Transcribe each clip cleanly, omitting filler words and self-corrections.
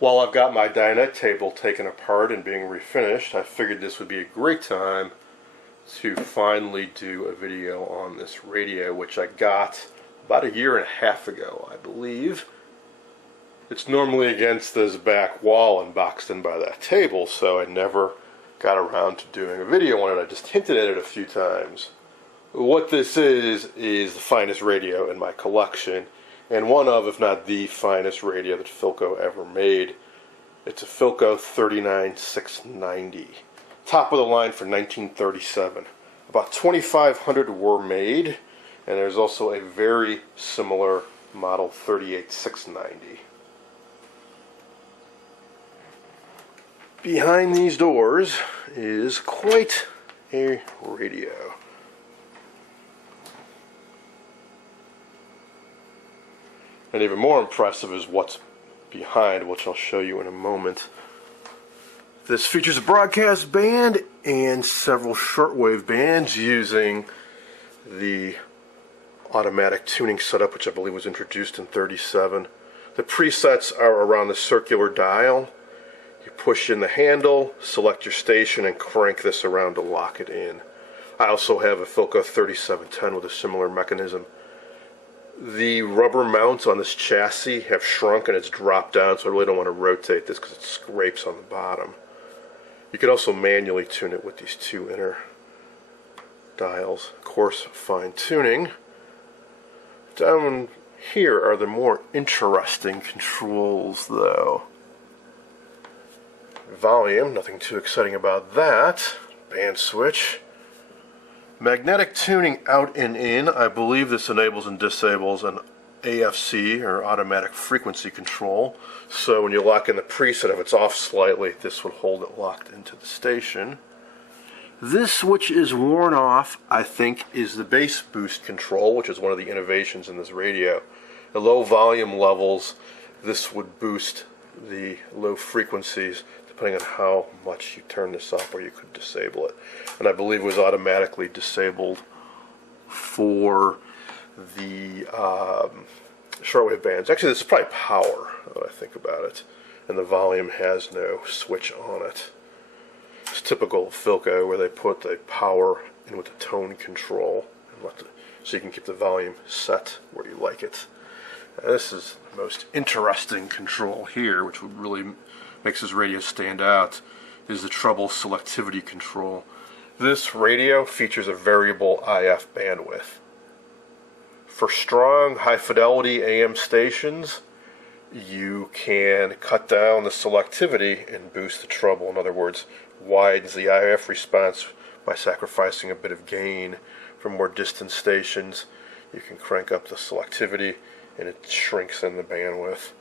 While I've got my dinette table taken apart and being refinished, I figured this would be a great time to finally do a video on this radio, which I got about 1.5 years ago, I believe. It's normally against this back wall and boxed in by that table, so I never got around to doing a video on it. I just hinted at it a few times. What this is the finest radio in my collection, and one of, if not the finest radio that Philco ever made. It's a Philco 39690. Top of the line for 1937. About 2,500 were made, and there's also a very similar model 38690. Behind these doors is quite a radio. And even more impressive is what's behind, which I'll show you in a moment. This features a broadcast band and several shortwave bands using the automatic tuning setup, which I believe was introduced in '37. The presets are around the circular dial. You push in the handle, select your station, and crank this around to lock it in. I also have a Philco 3710 with a similar mechanism. The rubber mounts on this chassis have shrunk and it's dropped down, so I really don't want to rotate this because it scrapes on the bottom. You can also manually tune it with these two inner dials. Coarse fine tuning. Down here are the more interesting controls, though. Volume, nothing too exciting about that. Band switch. Magnetic tuning out and in. I believe this enables and disables an AFC, or automatic frequency control. So when you lock in the preset, if it's off slightly, this will hold it locked into the station. This switch is worn off, I think, is the bass boost control, which is one of the innovations in this radio. At low volume levels, this would boost the low frequencies depending on how much you turn this up, or you could disable it. And I believe it was automatically disabled for the shortwave bands. Actually, this is probably power, when I think about it. And the volume has no switch on it. It's typical of Philco, where they put the power in with the tone control, and so you can keep the volume set where you like it. And this is the most interesting control here, which would really makes this radio stand out, is the treble selectivity control. This radio features a variable IF bandwidth. For strong, high-fidelity AM stations, you can cut down the selectivity and boost the treble. In other words, widens the IF response by sacrificing a bit of gain. For more distant stations, you can crank up the selectivity and it shrinks in the bandwidth.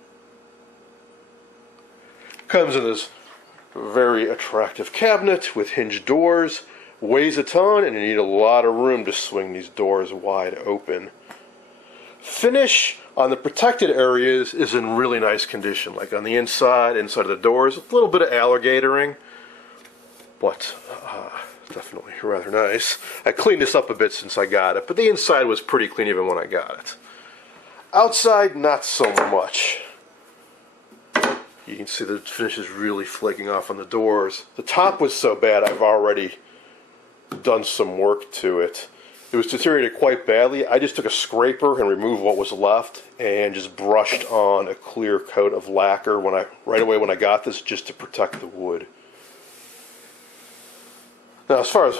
Comes in this very attractive cabinet with hinged doors, weighs a ton, and you need a lot of room to swing these doors wide open. Finish on the protected areas is in really nice condition, like on the inside of the doors, a little bit of alligatoring, but definitely rather nice. I cleaned this up a bit since I got it, but the inside was pretty clean even when I got it. Outside, not so much. You can see the finish is really flaking off on the doors. The top was so bad I've already done some work to it. It was deteriorated quite badly. I just took a scraper and removed what was left and just brushed on a clear coat of lacquer right away when I got this, just to protect the wood. Now, as far as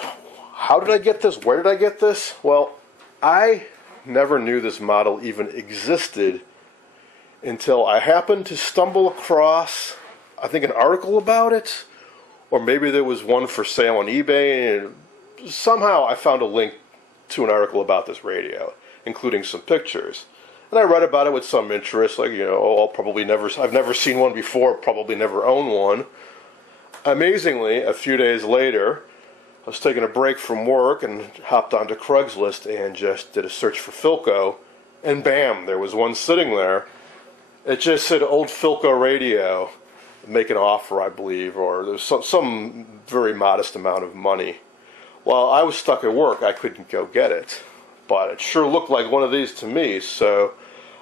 how did I get this, where did I get this? Well, I never knew this model even existed until I happened to stumble across, I think, an article about it, or maybe there was one for sale on eBay, and somehow I found a link to an article about this radio, including some pictures. And I read about it with some interest, like, I've never seen one before, probably never owned one. Amazingly, a few days later, I was taking a break from work and hopped onto Craigslist and just did a search for Philco, and bam, there was one sitting there. It just said old Philco radio, make an offer, I believe, or there was some very modest amount of money. Well, I was stuck at work, I couldn't go get it, but it sure looked like one of these to me, so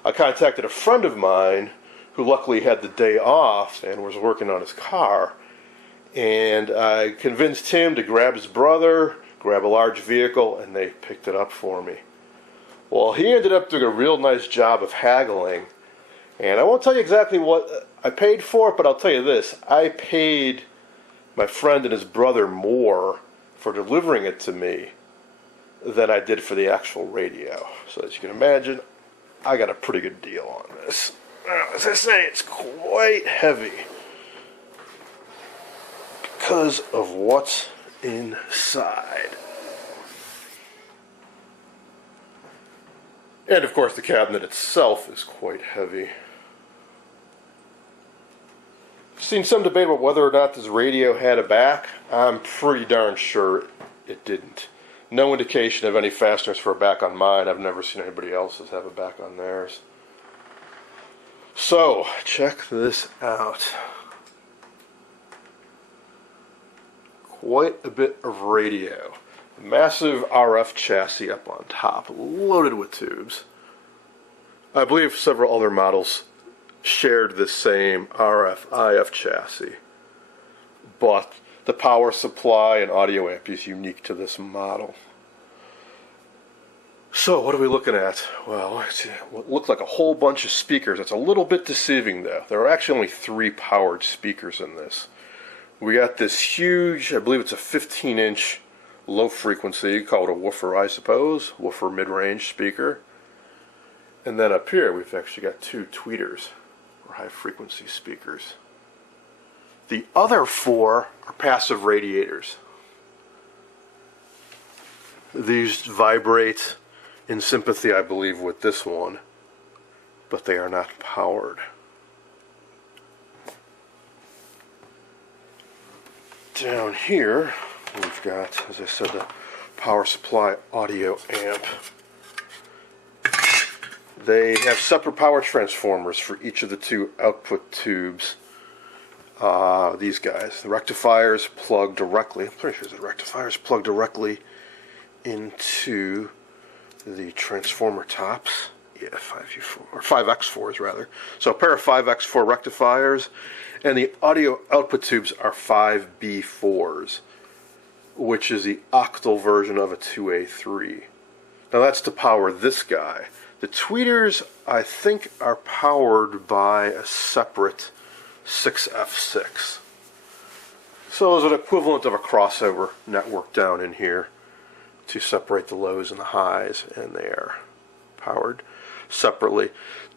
I contacted a friend of mine who luckily had the day off and was working on his car. And I convinced him to grab his brother, grab a large vehicle, and they picked it up for me. Well, he ended up doing a real nice job of haggling. And I won't tell you exactly what I paid for it, but I'll tell you this. I paid my friend and his brother more for delivering it to me than I did for the actual radio. So as you can imagine, I got a pretty good deal on this. Now, as I say, it's quite heavy because of what's inside. And of course the cabinet itself is quite heavy. I've seen some debate about whether or not this radio had a back. I'm pretty darn sure it didn't. No indication of any fasteners for a back on mine. I've never seen anybody else's have a back on theirs. So, check this out. Quite a bit of radio. A massive RF chassis up on top, loaded with tubes. I believe several other models shared this same RF-IF chassis, but the power supply and audio amp is unique to this model. So what are we looking at? Well, what looked like a whole bunch of speakers. It's a little bit deceiving though. There are actually only 3 powered speakers in this. We got this huge, I believe it's a 15-inch low frequency, call it a woofer I suppose, woofer mid-range speaker. And then up here we've actually got 2 tweeters, or high frequency speakers. The other 4 are passive radiators. These vibrate in sympathy, I believe, with this one, but they are not powered. Down here we've got, as I said, the power supply audio amp. They have separate power transformers for each of the 2 output tubes. These guys, the rectifiers plug directly, I'm pretty sure the rectifiers plug directly into the transformer tops. Yeah, 5U4, or 5X4s rather. So a pair of 5X4 rectifiers, and the audio output tubes are 5B4s, which is the octal version of a 2A3. Now that's to power this guy. The tweeters, I think, are powered by a separate 6F6. So there's an equivalent of a crossover network down in here to separate the lows and the highs, and they are powered separately.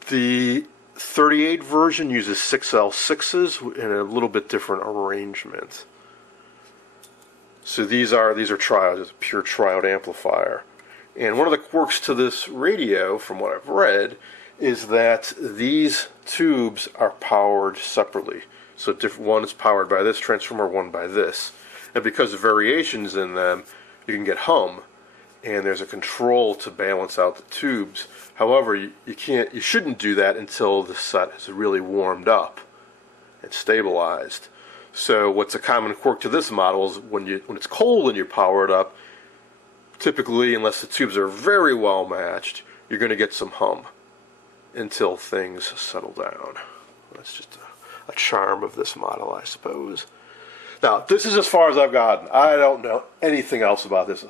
The 38 version uses 6L6s in a little bit different arrangement. So these are trials, it's a pure triode amplifier. And one of the quirks to this radio, from what I've read, is that these tubes are powered separately. So one is powered by this transformer, one by this. And because of variations in them, you can get hum, and there's a control to balance out the tubes. However, you shouldn't do that until the set is really warmed up and stabilized. So what's a common quirk to this model is when it's cold and you power it up, typically, unless the tubes are very well matched, you're going to get some hum until things settle down. That's just a charm of this model, I suppose. Now, this is as far as I've gotten. I don't know anything else about this.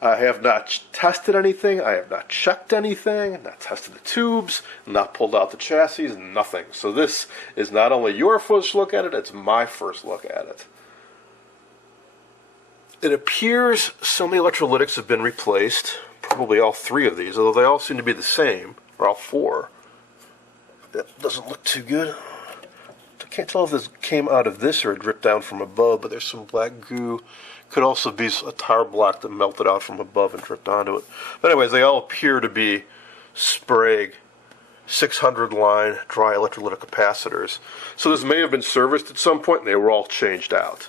I have not tested anything. I have not checked anything. Not tested the tubes. Not pulled out the chassis. Nothing. So this is not only your first look at it, it's my first look at it. It appears some of the electrolytics have been replaced. Probably all 3 of these, although they all seem to be the same. Or all 4. That doesn't look too good. I can't tell if this came out of this or it dripped down from above, but there's some black goo. Could also be a tar block that melted out from above and dripped onto it. But anyways, they all appear to be Sprague 600 line dry electrolytic capacitors. So this may have been serviced at some point and they were all changed out.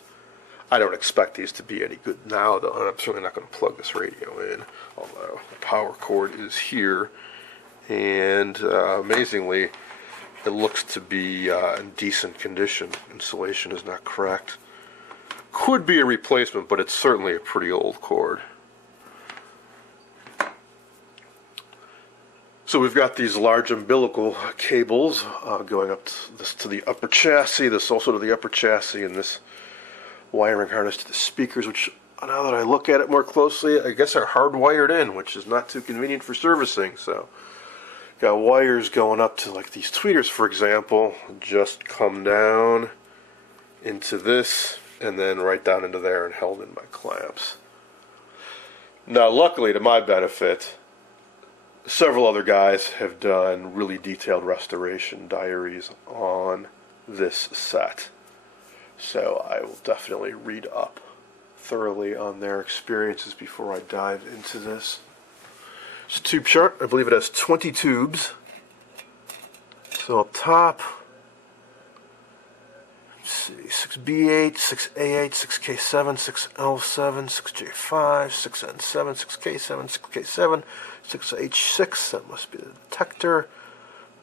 I don't expect these to be any good now though, and I'm certainly not going to plug this radio in, although the power cord is here. And amazingly, it looks to be in decent condition. Insulation is not cracked. Could be a replacement, but it's certainly a pretty old cord. So we've got these large umbilical cables going up to the upper chassis, this also to the upper chassis, and this wiring harness to the speakers, which now that I look at it more closely, I guess are hardwired in, which is not too convenient for servicing. So got wires going up to, like these tweeters, for example, just come down into this and then right down into there and held in by clamps. Now, luckily, to my benefit, several other guys have done really detailed restoration diaries on this set. So I will definitely read up thoroughly on their experiences before I dive into this. It's a tube chart. I believe it has 20 tubes. So up top, let's see, 6B8, 6A8, 6K7, 6L7, 6J5, 6N7, 6K7, 6K7, 6H6, that must be the detector.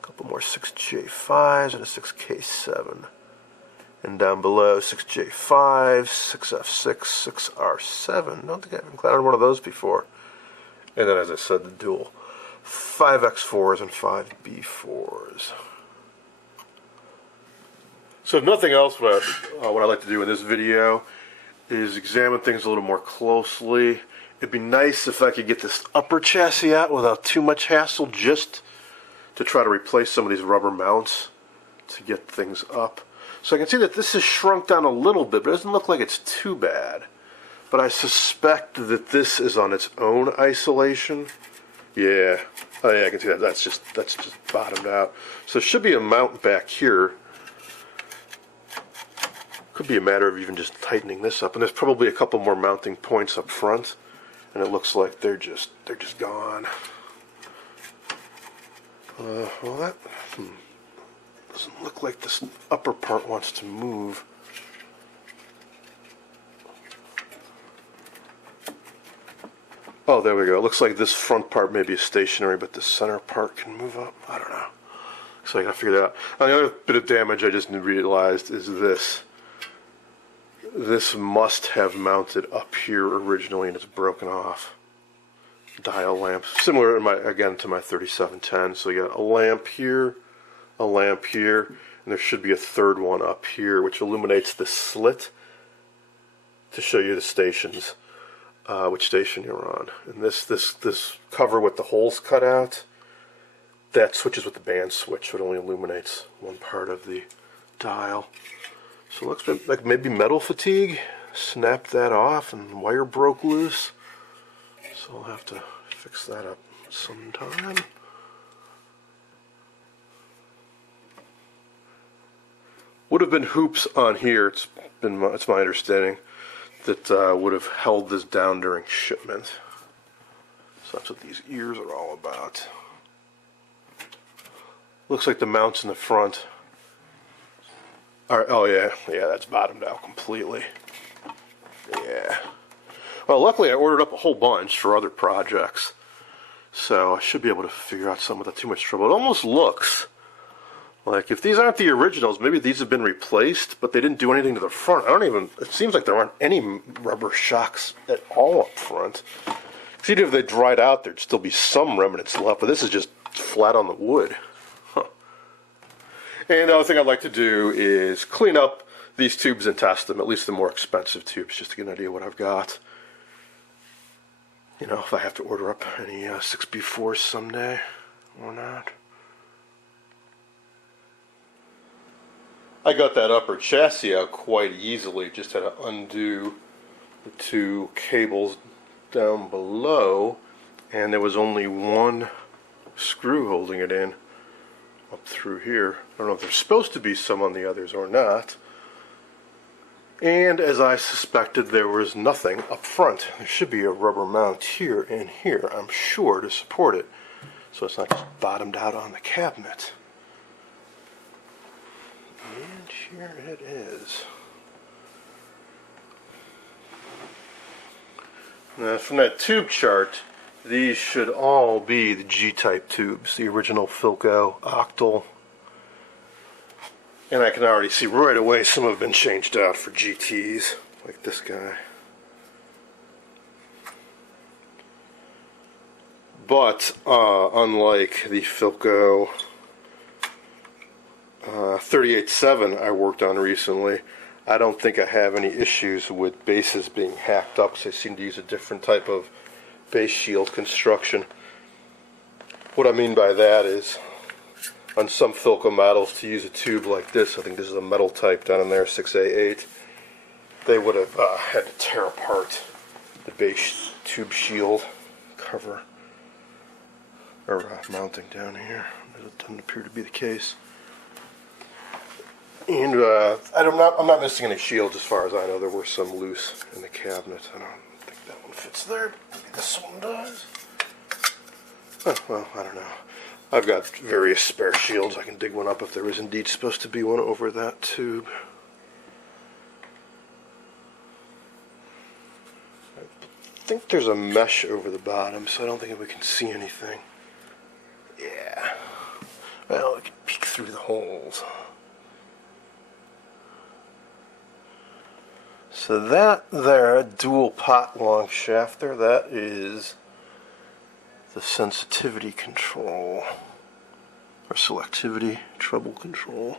A couple more 6J5s and a 6K7. And down below, 6J5, 6F6, 6R7. I don't think I've encountered one of those before. And then, as I said, the dual 5X4s and 5B4s. So if nothing else, what I like to do in this video is examine things a little more closely. It'd be nice if I could get this upper chassis out without too much hassle, just to try to replace some of these rubber mounts to get things up. So I can see that this is shrunk down a little bit, but it doesn't look like it's too bad. But I suspect that this is on its own isolation. Yeah. Oh yeah, I can see that. That's just bottomed out. So there should be a mount back here. Could be a matter of even just tightening this up. And there's probably a couple more mounting points up front. And it looks like they're just gone. Well, that doesn't look like this upper part wants to move. Oh, there we go. It looks like this front part maybe is stationary, but the center part can move up. I don't know. So I gotta figure that out. Now, the other bit of damage I just realized is this. This must have mounted up here originally, and it's broken off. Dial lamp, similar to my 3710. So you got a lamp here, and there should be a third one up here, which illuminates the slit to show you the stations. Which station you're on. And this cover with the holes cut out, that switches with the band switch, so it only illuminates one part of the dial. So it looks like maybe metal fatigue. Snapped that off and wire broke loose. So I'll have to fix that up sometime. Would have been hoops on here. It's my understanding that would have held this down during shipment. So that's what these ears are all about. Looks like the mounts in the front are, oh yeah, that's bottomed out completely. Yeah. Well, luckily I ordered up a whole bunch for other projects, so I should be able to figure out some without too much trouble. It almost looks like, if these aren't the originals, maybe these have been replaced, but they didn't do anything to the front. It seems like there aren't any rubber shocks at all up front. See, even if they dried out, there'd still be some remnants left, but this is just flat on the wood. Huh. And the other thing I'd like to do is clean up these tubes and test them, at least the more expensive tubes, just to get an idea of what I've got. You know, if I have to order up any 6B4s someday or not. I got that upper chassis out quite easily, just had to undo the two cables down below, and there was only one screw holding it in up through here. I don't know if there's supposed to be some on the others or not. And as I suspected, there was nothing up front. There should be a rubber mount here and here, I'm sure, to support it, so it's not just bottomed out on the cabinet. And here it is. Now, from that tube chart, these should all be the G-type tubes, the original Philco octal. And I can already see right away some have been changed out for GTs, like this guy. but unlike the Philco 38.7 I worked on recently, I don't think I have any issues with bases being hacked up, because they seem to use a different type of base shield construction. What I mean by that is, on some Philco models, to use a tube like this, I think this is a metal type down in there, 6A8, they would have had to tear apart the base tube shield cover, or mounting down here. It doesn't appear to be the case. And I'm not missing any shields as far as I know. There were some loose in the cabinet. I don't think that one fits there. Maybe this one does. Oh, well, I don't know. I've got various spare shields. I can dig one up if there is indeed supposed to be one over that tube. I think there's a mesh over the bottom, so I don't think we can see anything. Yeah. Well, we can peek through the holes. So that there, dual pot long shaft there, that is the sensitivity control, or selectivity, treble control.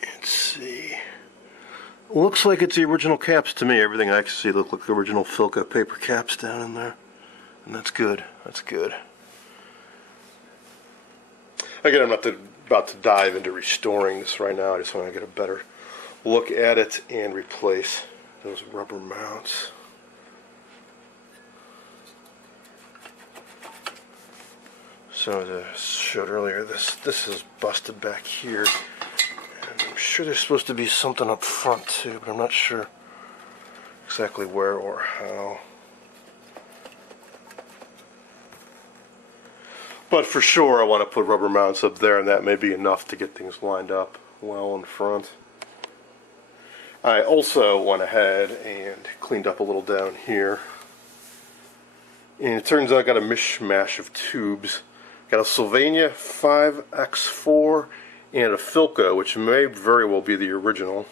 Let's see. Looks like it's the original caps to me. Everything I can see look like the original Philco paper caps down in there. And that's good. That's good. Again, I'm not about to dive into restoring this right now. I just want to get a better look at it and replace those rubber mounts. So as I showed earlier, this is busted back here. And I'm sure there's supposed to be something up front too, but I'm not sure exactly where or how. But for sure I want to put rubber mounts up there, and that may be enough to get things lined up well in front. I also went ahead and cleaned up a little down here. And it turns out I got a mishmash of tubes. Got a Sylvania 5X4 and a Philco, which may very well be the original.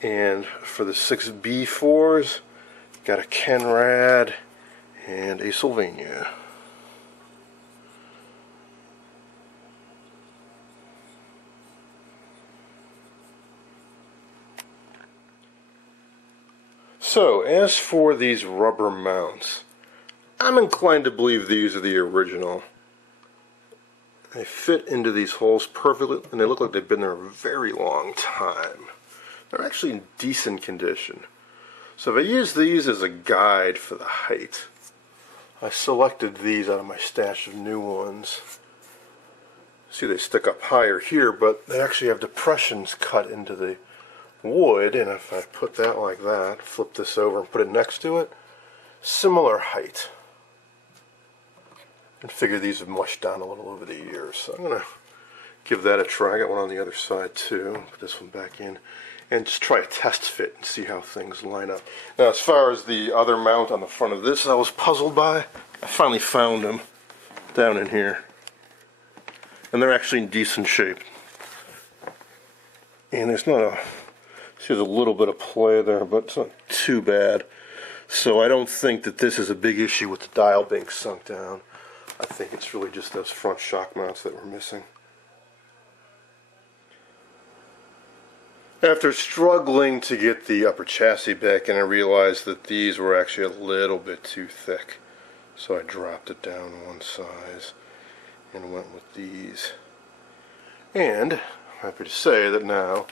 And for the 6B4s, got a Kenrad and a Sylvania. So, as for these rubber mounts, I'm inclined to believe these are the original. They fit into these holes perfectly, and they look like they've been there a very long time. They're actually in decent condition. So if I use these as a guide for the height, I selected these out of my stash of new ones. See, they stick up higher here, but they actually have depressions cut into the wood, and if I put that like that, flip this over and put it next to it, similar height. And figure these have mushed down a little over the years. So I'm going to give that a try. I got one on the other side too. Put this one back in and just try a test fit and see how things line up. Now, as far as the other mount on the front of this I was puzzled by, I finally found them down in here. And they're actually in decent shape. And there's not a... See, there's a little bit of play there, but it's not too bad. So I don't think that this is a big issue with the dial being sunk down. I think it's really just those front shock mounts that we're missing. After struggling to get the upper chassis back in, I realized that these were actually a little bit too thick. So I dropped it down one size and went with these. And I'm happy to say that now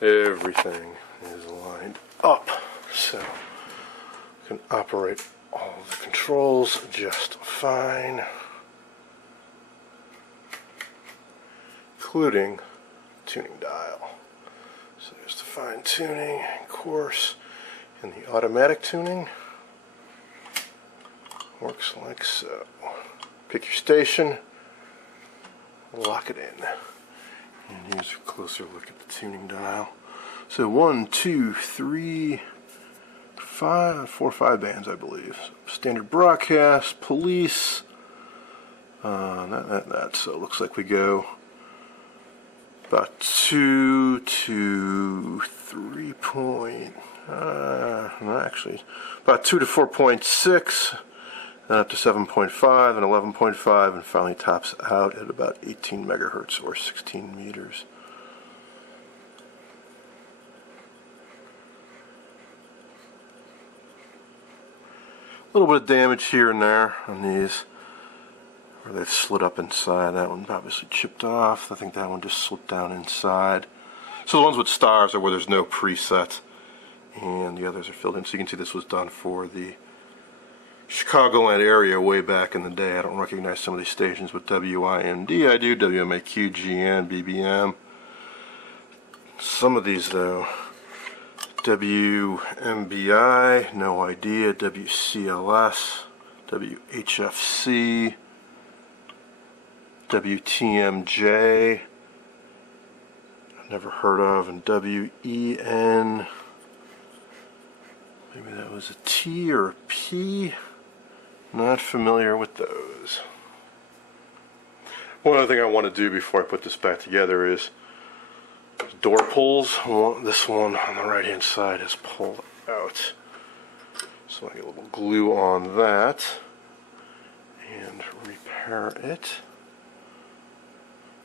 everything is lined up, so I can operate all the controls just fine, including tuning dial. So there's the fine tuning, of course, and the automatic tuning works like so. Pick your station, lock it in. And here's a closer look at the tuning dial. So 1, 2, 3, 5, 4, 5 bands, I believe. Standard broadcast, police, that. So it looks like we go about 2 to 3 point, actually about 2 to 4.6, then up to 7.5 and 11.5, and finally tops out at about 18 megahertz or 16 meters. A little bit of damage here and there on these, where they've slid up inside. That one obviously chipped off. I think that one just slipped down inside. So the ones with stars are where there's no preset, and the others are filled in. So you can see this was done for the Chicagoland area way back in the day. I don't recognize some of these stations with WIND. I do, WMAQ, GN, BBM. Some of these though, WMBI, no idea, WCLS, WHFC, WTMJ, never heard of, and WEN, maybe that was a T or a P, not familiar with those. One other thing I want to do before I put this back together is door pulls. This one on the right hand side is pulled out, so I get a little glue on that and repair it.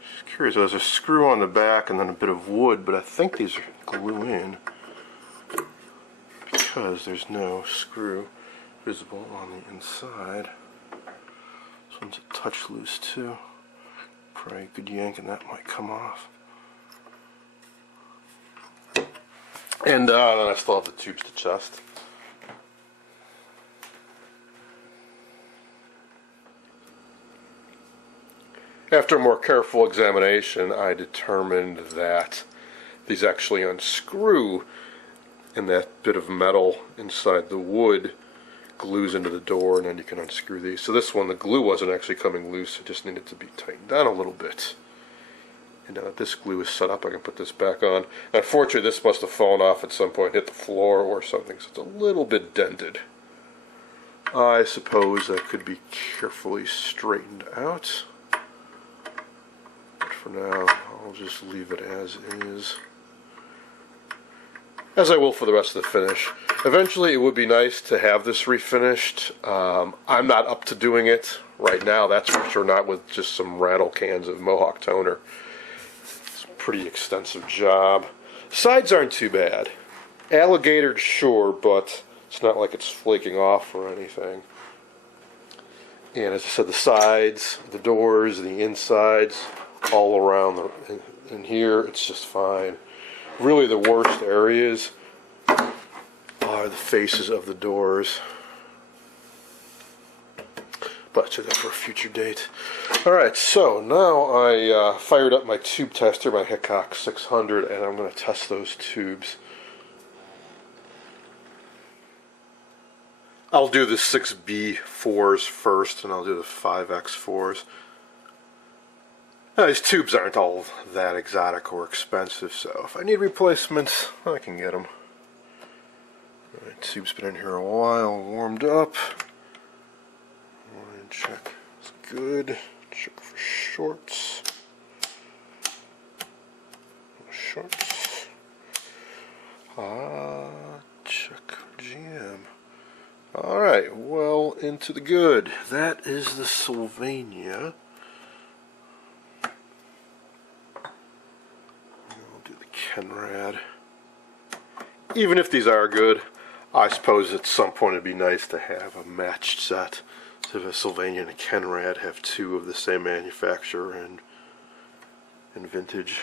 Just curious, there's a screw on the back and then a bit of wood, but I think these are glue in because there's no screw visible on the inside. This one's a touch loose too. Probably a good yank and that might come off. And then I still have the tubes to test. After a more careful examination, I determined that these actually unscrew, and that bit of metal inside the wood glues into the door, and then you can unscrew these. So this one, the glue wasn't actually coming loose, it just needed to be tightened down a little bit. And now that this glue is set up, I can put this back on. Unfortunately, this must have fallen off at some point, hit the floor or something, so it's a little bit dented. I suppose that could be carefully straightened out. But for now, I'll just leave it as is. As I will for the rest of the finish. Eventually, it would be nice to have this refinished. I'm not up to doing it right now, that's for sure, not with just some rattle cans of Mohawk toner. Pretty extensive job. Sides aren't too bad. Alligatored, sure, but it's not like it's flaking off or anything. And as I said, the sides, the doors, the insides, all around in here, it's just fine. Really, the worst areas are the faces of the doors. But that's for a future date. Alright, so now I fired up my tube tester, my Hickok 600, and I'm going to test those tubes. I'll do the 6B4s first, and I'll do the 5X4s. Now, these tubes aren't all that exotic or expensive, so if I need replacements, I can get them. Alright, tube's been in here a while, warmed up. Check it's good. Check for shorts. Shorts. Check for GM. Alright, well into the good. That is the Sylvania. I'll do the Kenrad. Even if these are good, I suppose at some point it'd be nice to have a matched set. So if a Sylvania and a Kenrad have two of the same manufacturer and vintage.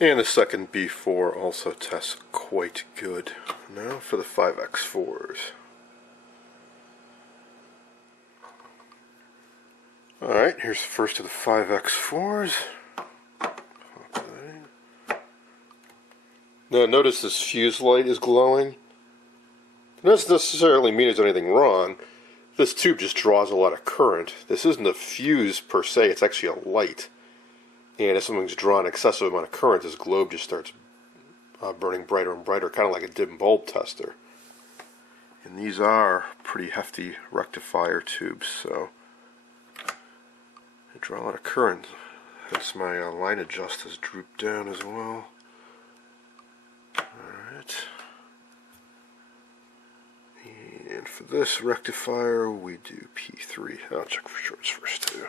And the second B4 also tests quite good. Now for the 5X4s. Alright, here's the first of the 5X4s. Now notice this fuse light is glowing. It doesn't necessarily mean there's anything wrong. This tube just draws a lot of current. This isn't a fuse per se, it's actually a light. And if something's drawn an excessive amount of current, this globe just starts burning brighter and brighter, kind of like a dim bulb tester. And these are pretty hefty rectifier tubes, so they draw a lot of current. Hence my line adjust has drooped down as well. And for this rectifier, we do P3. I'll check for shorts first too.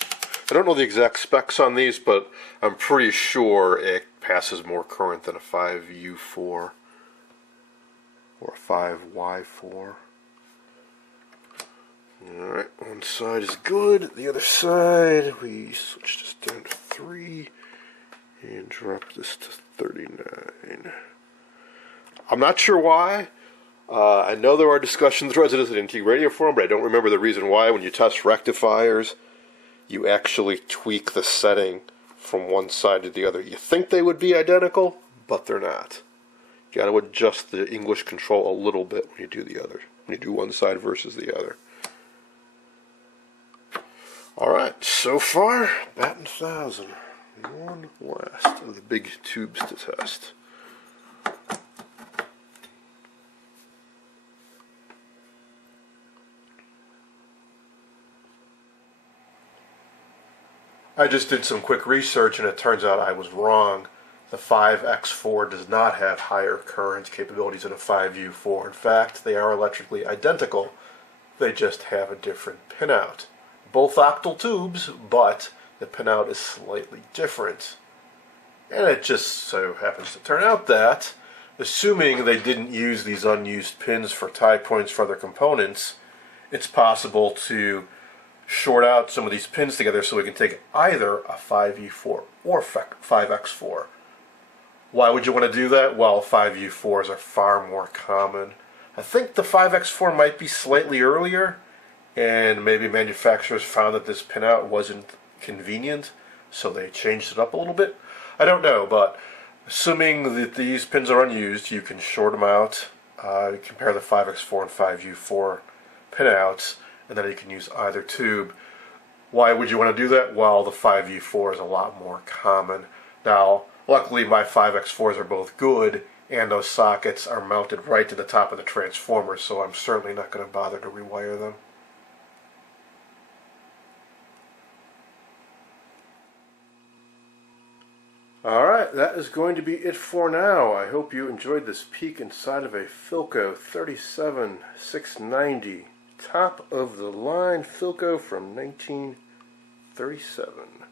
I don't know the exact specs on these, but I'm pretty sure it passes more current than a 5U4 or a 5Y4. Alright, one side is good. The other side, we switch this down to 3 and drop this to 39. I'm not sure why. I know there are discussion threads in the Antique Radio Forum, but I don't remember the reason why. When you test rectifiers, you actually tweak the setting from one side to the other. You think they would be identical, but they're not. You got to adjust the English control a little bit when you do the other. When you do one side versus the other. Alright, so far, batting 1,000. One last of the big tubes to test. I just did some quick research and it turns out I was wrong. The 5X4 does not have higher current capabilities than a 5U4. In fact, they are electrically identical. They just have a different pinout. Both octal tubes, but the pinout is slightly different. And it just so happens to turn out that, assuming they didn't use these unused pins for tie points for other components, it's possible to short out some of these pins together so we can take either a 5U4 or 5X4. Why would you want to do that? Well, 5U4s are far more common. I think the 5X4 might be slightly earlier, and maybe manufacturers found that this pinout wasn't convenient, so they changed it up a little bit. I don't know, but assuming that these pins are unused, you can short them out, compare the 5X4 and 5U4 pinouts, and then you can use either tube. Why would you want to do that? Well, the 5U4 is a lot more common. Now, luckily my 5X4s are both good, and those sockets are mounted right to the top of the transformer, so I'm certainly not going to bother to rewire them. Alright, that is going to be it for now. I hope you enjoyed this peek inside of a Philco 37690. Top of the line Philco from 1937.